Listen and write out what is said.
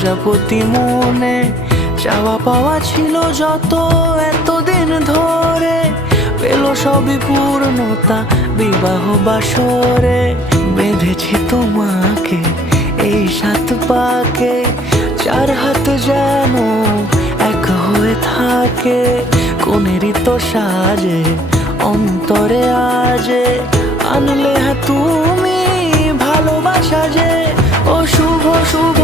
প্রজাপতি মনে চাওয়া পাওয়া ছিল যত এতদিন ধরে, পেল সবই পূর্ণতা বিবাহ বাসরে। বেঁধেছি তোমাকে এই 7 পাকে, 4 হাত যেন এক হয়ে থাকে। কোনেরই তো সাজে অন্তরে আজে আনলে তুমি ভালোবাসা যে। ও শুভ শুভ